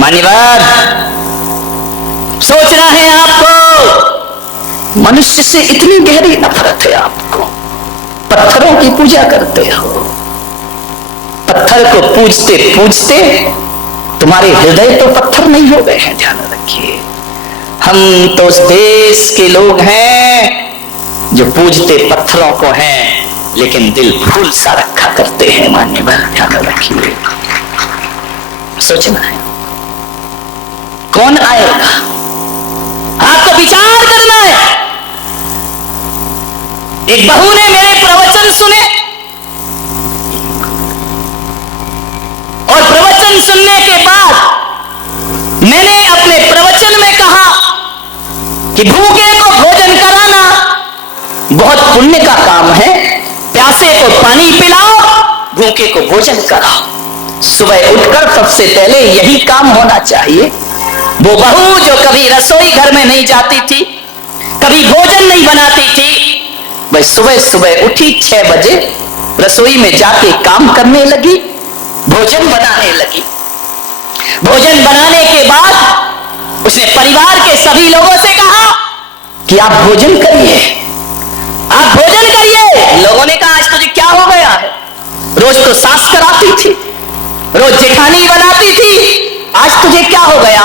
मान्यवर, सोचना है आपको, मनुष्य से इतनी गहरी नफरत है आपको। पत्थरों की पूजा करते हो, पत्थर को पूजते पूजते तुम्हारे हृदय तो पत्थर नहीं हो गए हैं। ध्यान रखिए, हम तो उस देश के लोग हैं जो पूजते पत्थरों को हैं, लेकिन दिल फूल सा रखा करते हैं। मान्यवर, ध्यान रखिए, सोचना है कौन आएगा, आपको विचार करना है। एक बहू ने मेरे प्रवचन सुने और प्रवचन सुनने के बाद मैंने अपने प्रवचन में कहा कि भूखे को भोजन कराना बहुत पुण्य का काम है। प्यासे को पानी पिलाओ, भूखे को भोजन कराओ। सुबह उठकर सबसे पहले यही काम होना चाहिए। वो बहू जो कभी रसोई घर में नहीं जाती थी, कभी भोजन नहीं बनाती थी, वह सुबह सुबह उठी 6 बजे, रसोई में जाके काम करने लगी, भोजन बनाने लगी। भोजन बनाने के बाद उसने परिवार के सभी लोगों से कहा कि आप भोजन करिए, आप भोजन करिए। लोगों ने कहा आज तुझे क्या हो गया है, रोज तो सास कराती थी, रोज जेठानी बनाती थी, आज तुझे क्या हो गया?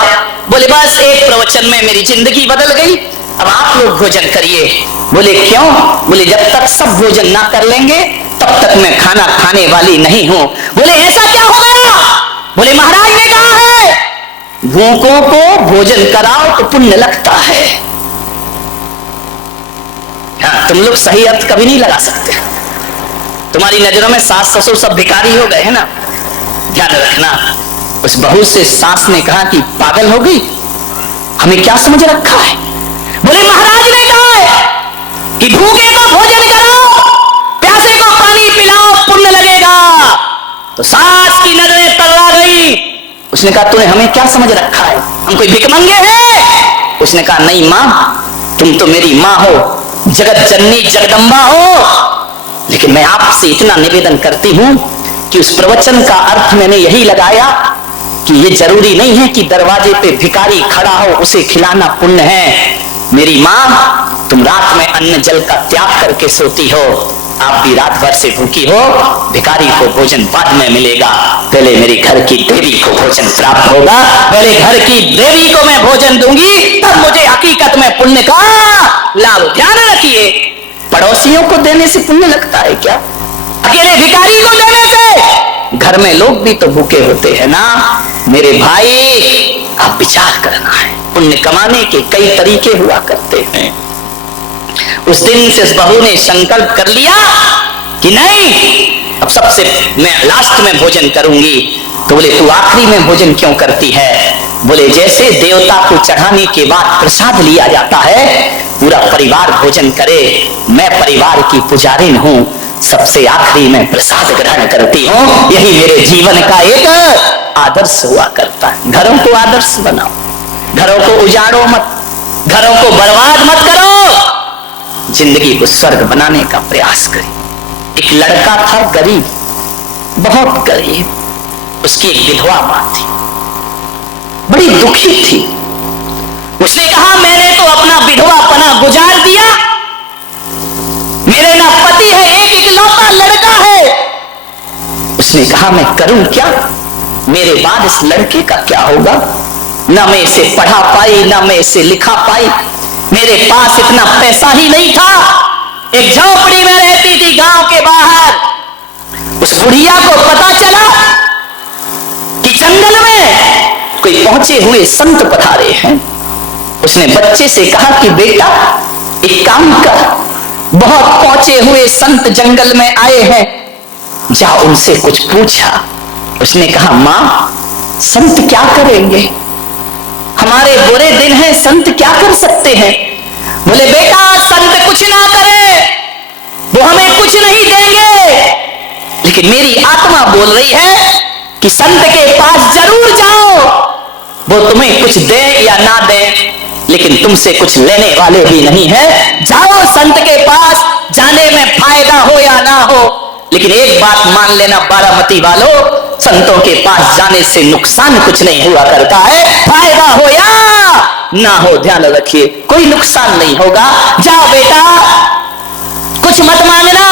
बोले बस एक प्रवचन में मेरी जिंदगी बदल गई, अब आप लोग भोजन करिए। बोले क्यों? बोले जब तक सब भोजन ना कर लेंगे तब तक मैं खाना खाने वाली नहीं हूं। बोले ऐसा क्या हो गया? बोले महाराज ने कहा है भूखों को भोजन कराओ तो पुण्य लगता है। हाँ, तुम लोग सही अर्थ कभी नहीं लगा सकते। तुम्हारी नजरों में सास ससुर सब भिखारी हो गए हैं ना। ध्यान रखना, उस बहू से सास ने कहा कि पागल हो गई, हमें क्या समझ रखा है? बोले महाराज ने कहा है कि भूखे को भोजन कराओ, प्यासे को पानी पिलाओ, पुण्य लगेगा। तो सास की नजरें तलवा गई। उसने कहा तूने हमें क्या समझ रखा है, हम कोई भिखमंगे हैं? उसने कहा नहीं मां, तुम तो मेरी मां हो, जगत जननी जगदम्बा हो, लेकिन मैं आपसे इतना निवेदन करती हूं कि उस प्रवचन का अर्थ मैंने यही लगाया कि ये जरूरी नहीं है कि दरवाजे पे भिखारी खड़ा हो उसे खिलाना पुण्य है। मेरी मां, तुम रात में अन्न जल का त्याग करके सोती हो, आप भी रात भर से भूखी हो, भिखारी को भोजन बाद में मिलेगा, पहले मेरी घर की देवी को भोजन प्राप्त होगा, पहले घर की देवी को मैं भोजन दूंगी, तब मुझे हकीकत में पुण्य का लाभ। ध्यान रखिए, पड़ोसियों को देने से पुण्य लगता है क्या? अकेले भिखारी को देने से? घर में लोग भी तो भूखे होते हैं ना। मेरे भाई, आप विचार करना है, पुण्य कमाने के कई तरीके हुआ करते हैं। उस दिन से उस बहू ने संकल्प कर लिया कि नहीं, अब सबसे मैं लास्ट में भोजन करूंगी। तो बोले तू आखिरी में भोजन क्यों करती है? बोले जैसे देवता को चढ़ाने के बाद प्रसाद लिया जाता है, पूरा परिवार भोजन करे, मैं परिवार की पुजारिन हूं, सबसे आखिरी में प्रसाद ग्रहण करती हूं। यही मेरे जीवन का एक आदर्श हुआ करता है। घरों को आदर्श बनाओ, घरों को उजाड़ो मत, घरों को बर्बाद मत करो, जिंदगी को स्वर्ग बनाने का प्रयास करें। एक लड़का था गरीब, बहुत गरीब, उसकी एक विधवा मां थी, बड़ी दुखी थी। उसने कहा मैंने तो अपना विधवापना गुजार दिया, मेरे ना पति है, एक इकलौता लड़का है। उसने कहा मैं करूं क्या, मेरे बाद इस लड़के का क्या होगा? ना मैं इसे पढ़ा पाई, ना मैं इसे लिखा पाई, मेरे पास इतना पैसा ही नहीं था। एक झोपड़ी में रहती थी गांव के बाहर। उस बुढ़िया को पता चला कि जंगल में कोई पहुंचे हुए संत पधारे हैं। उसने बच्चे से कहा कि बेटा एक काम कर, बहुत पहुंचे हुए संत जंगल में आए हैं, जा उनसे कुछ पूछा। उसने कहा मां, संत क्या करेंगे, हमारे बुरे दिन हैं, संत क्या कर सकते हैं? बोले बेटा संत कुछ ना करे, वो हमें कुछ नहीं देंगे, लेकिन मेरी आत्मा बोल रही है कि संत के पास जरूर जाओ, वो तुम्हें कुछ दे या ना दे, लेकिन तुमसे कुछ लेने वाले भी नहीं है। जाओ संत के पास, जाने में फायदा हो या ना हो, लेकिन एक बात मान लेना बारामती वालों, संतों के पास जाने से नुकसान कुछ नहीं हुआ करता है, फायदा हो या ना हो, ध्यान रखिए, कोई नुकसान नहीं होगा। जाओ बेटा, कुछ मत मांगना,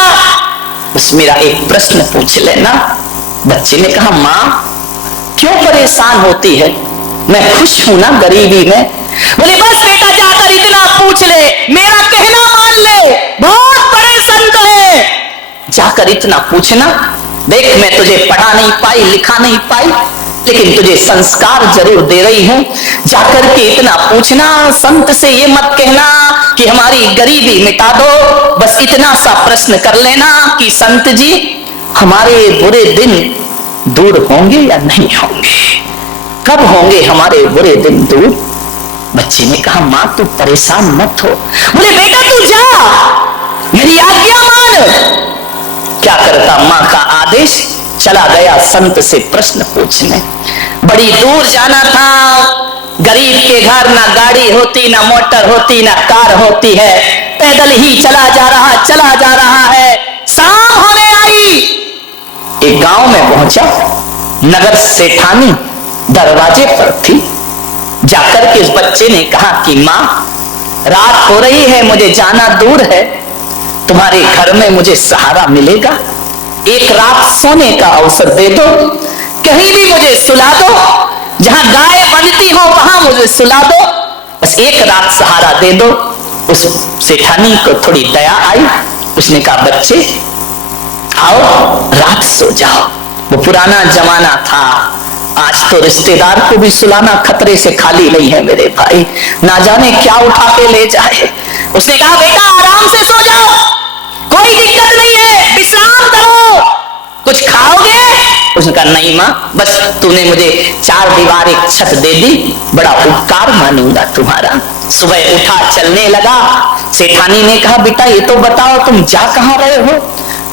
बस मेरा एक प्रश्न पूछ लेना। बच्चे ने कहा, मां क्यों परेशान होती है, मैं खुश हूं ना गरीबी में। बोले, बस बेटा जाकर इतना पूछ ले, मेरा कहना मान ले, बहुत बड़े संत है, जाकर इतना पूछना। देख, मैं तुझे पढ़ा नहीं पाई, लिखा नहीं पाई, लेकिन तुझे संस्कार जरूर दे रही हूं, जाकर के इतना पूछना। संत से ये मत कहना कि हमारी गरीबी मिटा दो, बस इतना सा प्रश्न कर लेना कि संत जी हमारे बुरे दिन दूर होंगे या नहीं होंगे, कब होंगे हमारे बुरे दिन दूर। बच्चे ने कहा, मां तू परेशान मत हो। बोले, बेटा तू जा, मेरी आज्ञा मान। क्या करता, मां का आदेश, चला गया संत से प्रश्न पूछने। बड़ी दूर जाना था, गरीब के घर ना गाड़ी होती, ना मोटर होती, ना कार होती है, पैदल ही चला जा रहा है। शाम होने आई, एक गांव में पहुंचा, नगर सेठानी दरवाजे पर थी। जाकर के उस बच्चे ने कहा कि मां रात हो रही है, मुझे जाना दूर है, तुम्हारे घर में मुझे सहारा मिलेगा, एक रात सोने का अवसर दे दो, कहीं भी मुझे सुला दो, जहां गाय बनती हो वहां मुझे सुला दो, बस एक रात सहारा दे दो। उस सेठानी को थोड़ी दया आई, उसने कहा, बच्चे आओ रात सो जाओ। वो पुराना जमाना था, आज तो रिश्तेदार को भी सुलाना खतरे से खाली नहीं है मेरे भाई, ना जाने क्या उठा के ले जाए। उसने कहा, बेटा आराम से सो जाओ, कोई दिक्कत नहीं है, विश्राम करो, कुछ खाओगे? उसने कहा, नहीं मां, बस तूने मुझे 4 दीवार एक छत दे दी, बड़ा उपकार मानूंगा तुम्हारा। सुबह उठा, चलने लगा। सेठानी ने कहा, बेटा ये तो बताओ तुम जा कहां रहे हो?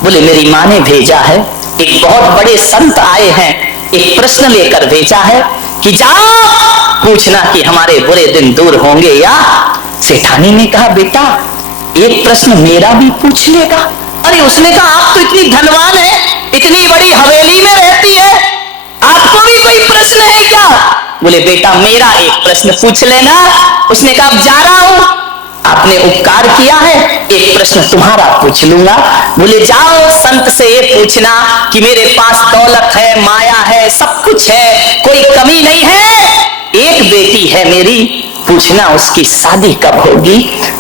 बोले, मेरी मां ने भेजा है, एक बहुत बड़े संत आए हैं, एक प्रश्न लेकर भेजा है कि जाओ पूछना कि हमारे बुरे दिन दूर होंगे या। सेठानी ने कहा, बेटा एक प्रश्न मेरा भी पूछ लेगा। अरे उसने कहा, आप तो इतनी धनवान है, इतनी बड़ी हवेली में रहती है, आपको भी कोई प्रश्न है क्या? बोले, बेटा मेरा एक प्रश्न पूछ लेना। उसने कहा, अब जा रहा हूं, आपने उपकार किया है, एक प्रश्न तुम्हारा पूछ लूंगा। बोले, जाओ संत से ये पूछना कि मेरे पास दौलत है, माया है, सब कुछ है, कोई कमी नहीं है, एक बेटी है मेरी, पूछना उसकी शादी कब होगी।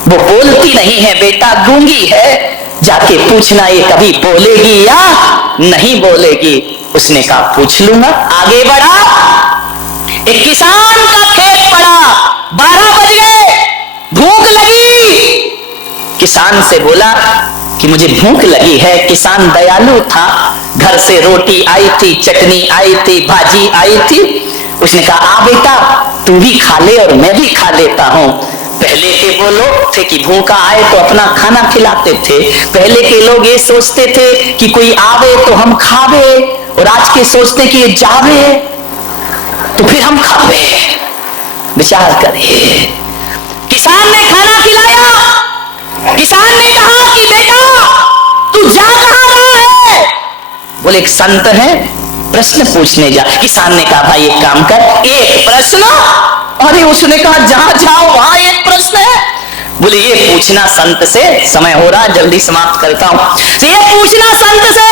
वो बोलती नहीं है बेटा, गूंगी है, जाके पूछना ये कभी बोलेगी या नहीं बोलेगी। उसने कहा, पूछ लूंगा। आगे बढ़ा, एक किसान का खेत पड़ा, 12 बज गए, भूख लगी। किसान से बोला कि मुझे भूख लगी है। किसान दयालु था, घर से रोटी आई थी, चटनी आई थी, भाजी आई थी। उसने कहा, आ बेटा तू भी खा ले और मैं भी खा लेता हूं। पहले के वो लोग थे कि भूखा आए तो अपना खाना खिलाते थे, पहले के लोग ये सोचते थे कि कोई आवे तो हम खावे, और आज के सोचते कि ये जावे तो फिर हम खावे। विचार करिए, किसान ने खाना खिलाया, किसान ने कहा कि बेटा तू जा कहां रहा है? बोले, एक संत है, प्रश्न पूछने जा। किसान ने कहा, भाई एक काम कर, एक प्रश्न? अरे उसने कहा, जहां जाओ वहां एक प्रश्न है। बोले, ये पूछना संत से, समय हो रहा जल्दी समाप्त करता हूं। ये पूछना संत से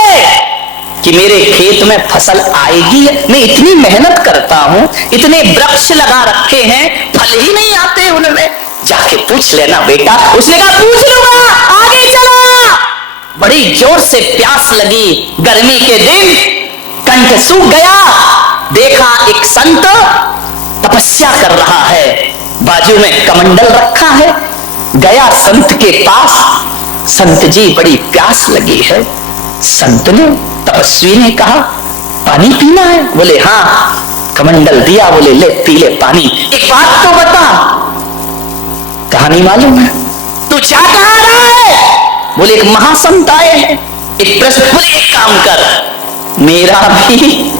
कि मेरे खेत में फसल आएगी, मैं इतनी मेहनत करता हूं, इतने वृक्ष लगा रखे हैं, फल ही नहीं आते उनमें, जाके पूछ लेना बेटा। उसने कहा, पूछ लूंगा, आगे चला। बड़ी जोर से प्यास लगी, गर्मी के दिन, कंठ सूख गया। देखा एक संत तपस्या कर रहा है, बाजू में कमंडल रखा है। गया संत के पास, संत जी बड़ी प्यास लगी है। संत ने, तपस्वी ने कहा, पानी पीना है? बोले, हाँ। कमंडल दिया, बोले, ले पी ले पानी। एक बात तो बता, कहानी मालूम है? तू जा कहां रहा है? बोले, एक महासंत आए हैं, एक प्रश्न। बोले, एक काम कर, मेरा भी।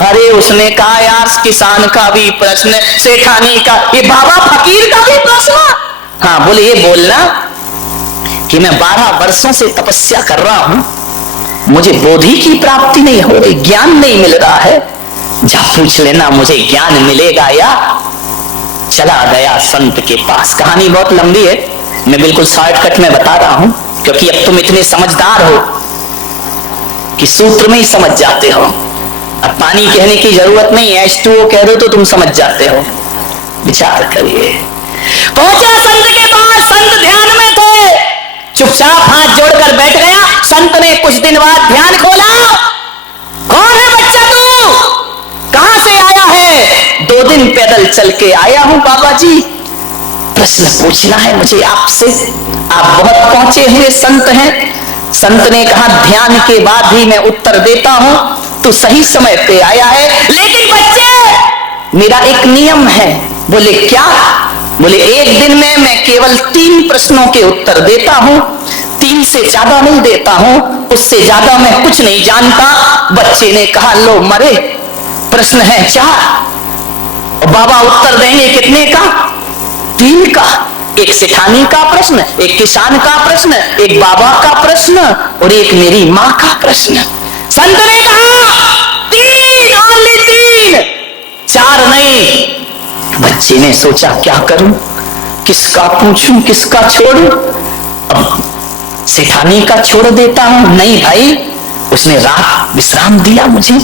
अरे उसने कहा, यार किसान का भी प्रश्न, सेठानी का, ये बाबा फकीर का भी प्रश्न। हाँ, बोले, ये बोलना कि मैं 12 वर्षों से तपस्या कर रहा हूं, मुझे बोधि की प्राप्ति नहीं हो रही, ज्ञान नहीं मिल रहा है। जा पूछ लेना मुझे ज्ञान मिलेगा या। चला गया संत के पास। कहानी बहुत लंबी है, मैं बिल्कुल शॉर्टकट में बता रहा हूं, क्योंकि अब तुम इतने समझदार हो कि सूत्र में ही समझ जाते हो। अब पानी कहने की जरूरत नहीं है, H2O कह दो तो तुम समझ जाते हो। विचार करिए। पहुंचा संत के पास, संत ध्यान में थे, चुपचाप हाथ जोड़कर बैठ गया। संत ने कुछ दिन बाद ध्यान खोला। कौन है बच्चा तू, कहां से आया है? 2 दिन पैदल चल के आया हूं बाबा जी, प्रश्न पूछना है मुझे आपसे। आप बहुत पहुंचे हुए संत हैं। संत ने कहा ध्यान के बाद ही मैं उत्तर देता हूं, तू सही समय पे आया है, लेकिन बच्चे मेरा एक नियम है। बोले क्या? बोले एक दिन में मैं केवल 3 प्रश्नों के उत्तर देता हूं, 3 से ज्यादा नहीं देता हूं, उससे ज्यादा मैं कुछ नहीं जानता। बच्चे ने कहा लो मरे, प्रश्न है 4 और बाबा उत्तर देंगे कितने का? 3 का। एक सेठानी का प्रश्न, एक किसान का प्रश्न, एक बाबा का प्रश्न और एक मेरी मां का प्रश्न। संत ने कहा 3, ओनली 3, 4 नहीं। बच्चे ने सोचा क्या करूं, किसका पूछूं, किसका छोड़ूं? अब सेठानी का छोड़ देता हूं। नहीं भाई, उसने रात विश्राम दिया मुझे,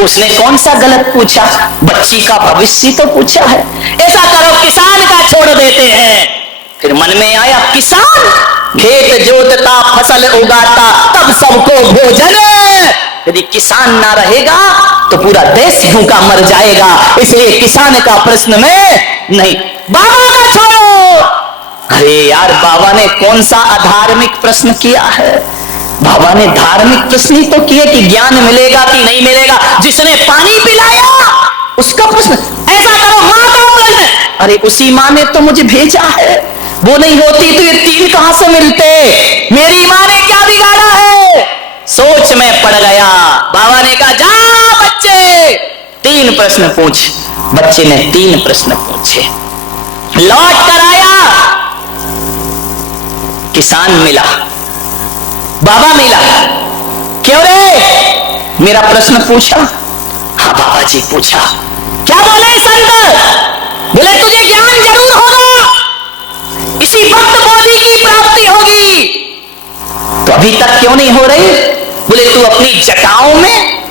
उसने कौन सा गलत पूछा, बच्ची का भविष्य तो पूछा है। ऐसा करो किसान का छोड़ देते हैं। फिर मन में आया किसान, खेत जोतता फसल उगाता तब सबको भोजन। यदि किसान ना रहेगा तो पूरा देश भूखा मर जाएगा, इसलिए किसान का प्रश्न में नहीं। बाबा का छोड़ो। अरे यार, बाबा ने कौन सा अधार्मिक प्रश्न किया है? बाबा ने धार्मिक प्रश्न ही तो किए कि ज्ञान मिलेगा कि नहीं मिलेगा। जिसने पानी पिलाया उसका प्रश्न। ऐसा करो मां का प्रश्न। अरे उसी मां ने तो मुझे भेजा है, वो नहीं होती तो ये 3 कहां से मिलते? मेरी मां ने क्या बिगाड़ा है? सोच में पड़ गया। बाबा ने कहा जा बच्चे 3 प्रश्न पूछ। बच्चे ने 3 प्रश्न पूछे, लौट कर आया। किसान मिला, बाबा मिला। क्यों रे, मेरा प्रश्न पूछा? हाँ बाबा जी पूछा। क्या बोले संत? बोले तुझे ज्ञान जरूर होगा, इसी वक्त बोधि की प्राप्ति होगी। तो अभी तक क्यों नहीं हो रही? बोले तू अपनी जटाओं में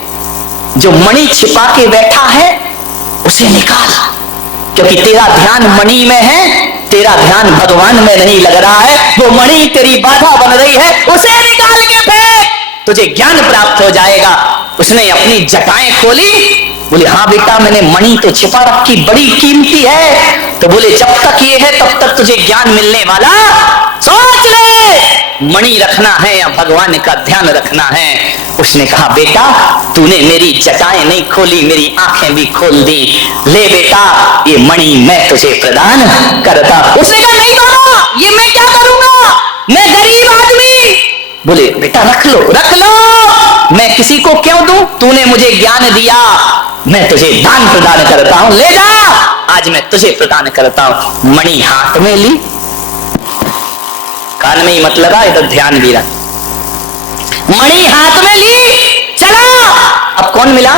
जो मणि छिपा के बैठा है उसे निकाल, क्योंकि तेरा ध्यान मणि में है, तेरा ध्यान भगवान में नहीं लग रहा है। वो मणि तेरी बाधा बन रही है, उसे निकाल के फेंक, तुझे ज्ञान प्राप्त हो जाएगा। उसने अपनी जटाएं खोली। बोले हाँ बेटा, मैंने मणि तो छिपा रखी, बड़ी कीमती है। तो बोले जब तक ये है तब तक तुझे ज्ञान मिलने वाला। सोच ले, मणि रखना है या भगवान का ध्यान रखना है। उसने कहा बेटा, तूने मेरी जटाएं नहीं खोली, मेरी आंखें भी खोल दी। ले बेटा, ये मणि मैं तुझे प्रदान करता। उसने कहा नहीं बाबा, ये मैं क्या करूंगा, मैं गरीब आदमी। बोले बेटा रख लो, रख लो, मैं किसी को क्यों दूं? तूने मुझे ज्ञान दिया, मैं तुझे दान प्रदान करता हूं, ले जा, आज मैं तुझे प्रदान करता हूं। मणि हाथ में ली, कान में ही मत लगा, इधर ध्यान भी रख। मणि हाथ में ली, चला। अब कौन मिला?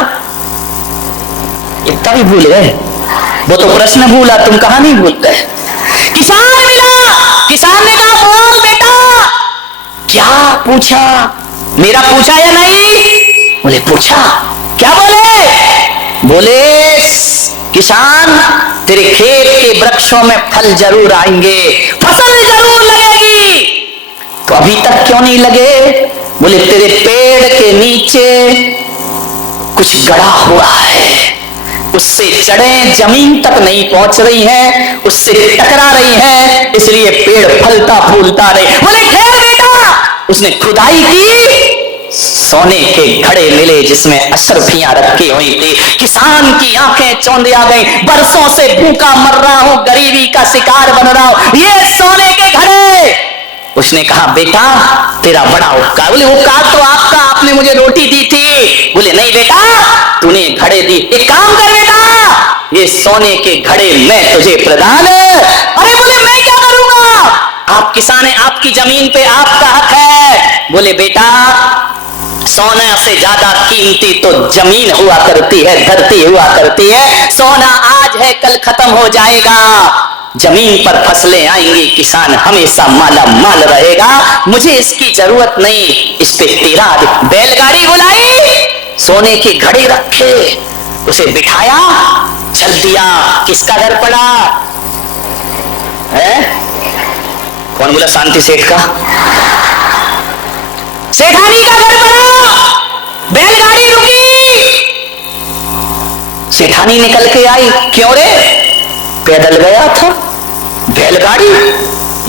इतना भी भूल गए, वो तो प्रश्न भूला, तुम कहानी भूलते। किसान मिला। किसान ने कहा बोल बेटा। क्या पूछा? मेरा पूछा या नहीं? बोले पूछा। क्या बोले? बोले किसान, तेरे खेत के वृक्षों में फल जरूर आएंगे, फसल जरूर लगेगी। तो अभी तक क्यों नहीं लगे? बोले तेरे पेड़ के नीचे कुछ गड़ा हुआ है, उससे जड़ें जमीन तक नहीं पहुंच रही हैं, उससे टकरा रही हैं, इसलिए पेड़ फलता फूलता नहीं। बोले घेर बेटा। उसने खुदाई की, सोने के घड़े मिले जिसमें अशरफियां रखी हुई थी। किसान की आंखें चौंधी आ गई, बरसों से भूखा मर रहा हूं, गरीबी का शिकार बन रहा हूं, ये सोने के घड़े। उसने कहा बेटा तेरा बड़ा उपकार। बोले उपकार तो आपका, आपने मुझे रोटी दी थी। बोले नहीं बेटा, तूने घड़े दी, एक काम कर बेटा, ये सोने के घड़े मैं तुझे प्रदान। अरे बोले मैं क्या करूंगा? आप किसान है, आपकी जमीन पे आपका हक है। बोले बेटा सोना से ज्यादा कीमती तो जमीन हुआ करती है, धरती हुआ करती है। सोना आज है, कल खत्म हो जाएगा। जमीन पर फसलें आएंगी, किसान हमेशा माला माल रहेगा। मुझे इसकी जरूरत नहीं, इस पे तेरा बैलगाड़ी बुलाई, सोने के घड़े रखे, उसे बिठाया, चल दिया। किसका घर पड़ा है? कौन बोला? शांति सेठ का, सेठानी का घर पड़ा। बैलगाड़ी रुकी, सेठानी निकल के आई। क्यों रे? पैदल गया था, बैलगाड़ी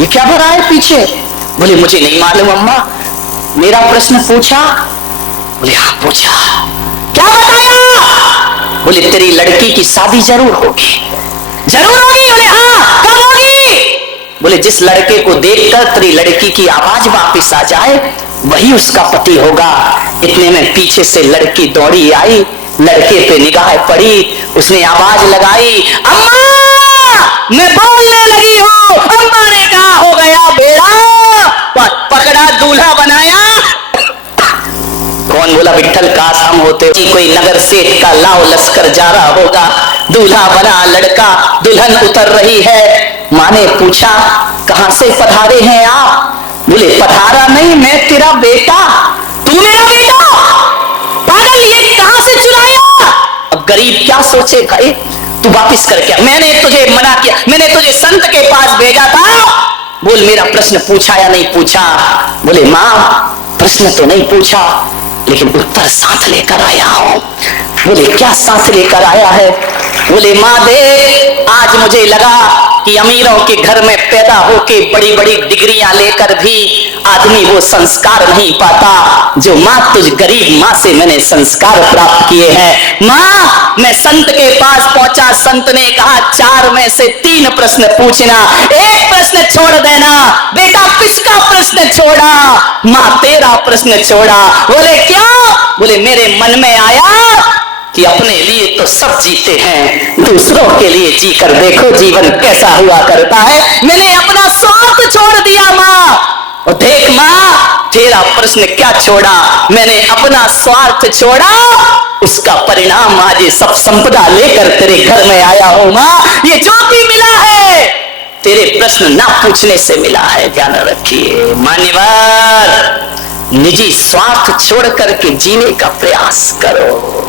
ये क्या भरा है पीछे? बोले मुझे नहीं मालूम अम्मा, मेरा प्रश्न पूछा। बोले हाँ पूछा। क्या बताया? बोले तेरी लड़की की शादी जरूर होगी। जरूर होगी? बोले हाँ। कब होगी? बोले जिस लड़के को देखकर तेरी लड़की की आवाज वापिस आ जाए वही उसका पति होगा। इतने में पीछे से लड़की दौड़ी आई, लड़के पे निगाह पड़ी, उसने आवाज लगाई, अम्मा मैं बोलने लगी हूँ। अम्मा ने कहा हो गया बेड़ा, पकड़ा दूल्हा बनाया। कौन बोला? विट्ठल काश हम होते कोई नगर सेठ का लाव लश्कर जा रहा होगा। दूल्हा बना लड़का, दुल्हन उतर रही है। माँ ने पूछा कहां से पधारे हैं आप? बोले पधारा नहीं, मैं तेरा बेटा। तू मेरा बेटा? पागल, ये कहां से चुराया? अब गरीब क्या सोचेगा? तू वापिस कर क्या? मैंने तुझे मना किया, मैंने तुझे संत के पास भेजा था। बोल मेरा प्रश्न पूछा या नहीं पूछा? बोले माँ प्रश्न तो नहीं पूछा, लेकिन उत्तर साथ लेकर आया हूं। बोले क्या साथ लेकर आया है? बोले माँ देख, आज मुझे लगा कि अमीरों के घर में पैदा होके बड़ी बड़ी डिग्रियां लेकर भी आदमी वो संस्कार नहीं पाता जो माँ तुझ गरीब माँ से मैंने संस्कार प्राप्त किए हैं। माँ मैं संत के पास पहुंचा, संत ने कहा 4 में से 3 प्रश्न पूछना, 1 प्रश्न छोड़ देना। बेटा किसका प्रश्न छोड़ा? माँ तेरा प्रश्न छोड़ा। बोले क्या? बोले मेरे मन में आया कि अपने लिए तो सब जीते हैं, दूसरों के लिए जीकर देखो जीवन कैसा हुआ करता है। मैंने अपना स्वार्थ छोड़ दिया माँ। और देख माँ तेरा प्रश्न क्या छोड़ा? मैंने अपना स्वार्थ छोड़ा, उसका परिणाम आज सब संपदा लेकर तेरे घर में आया हूं माँ। ये जो भी मिला है तेरे प्रश्न ना पूछने से मिला है, ध्यान रखिए। मान्यवर, निजी स्वार्थ छोड़ करके जीने का प्रयास करो।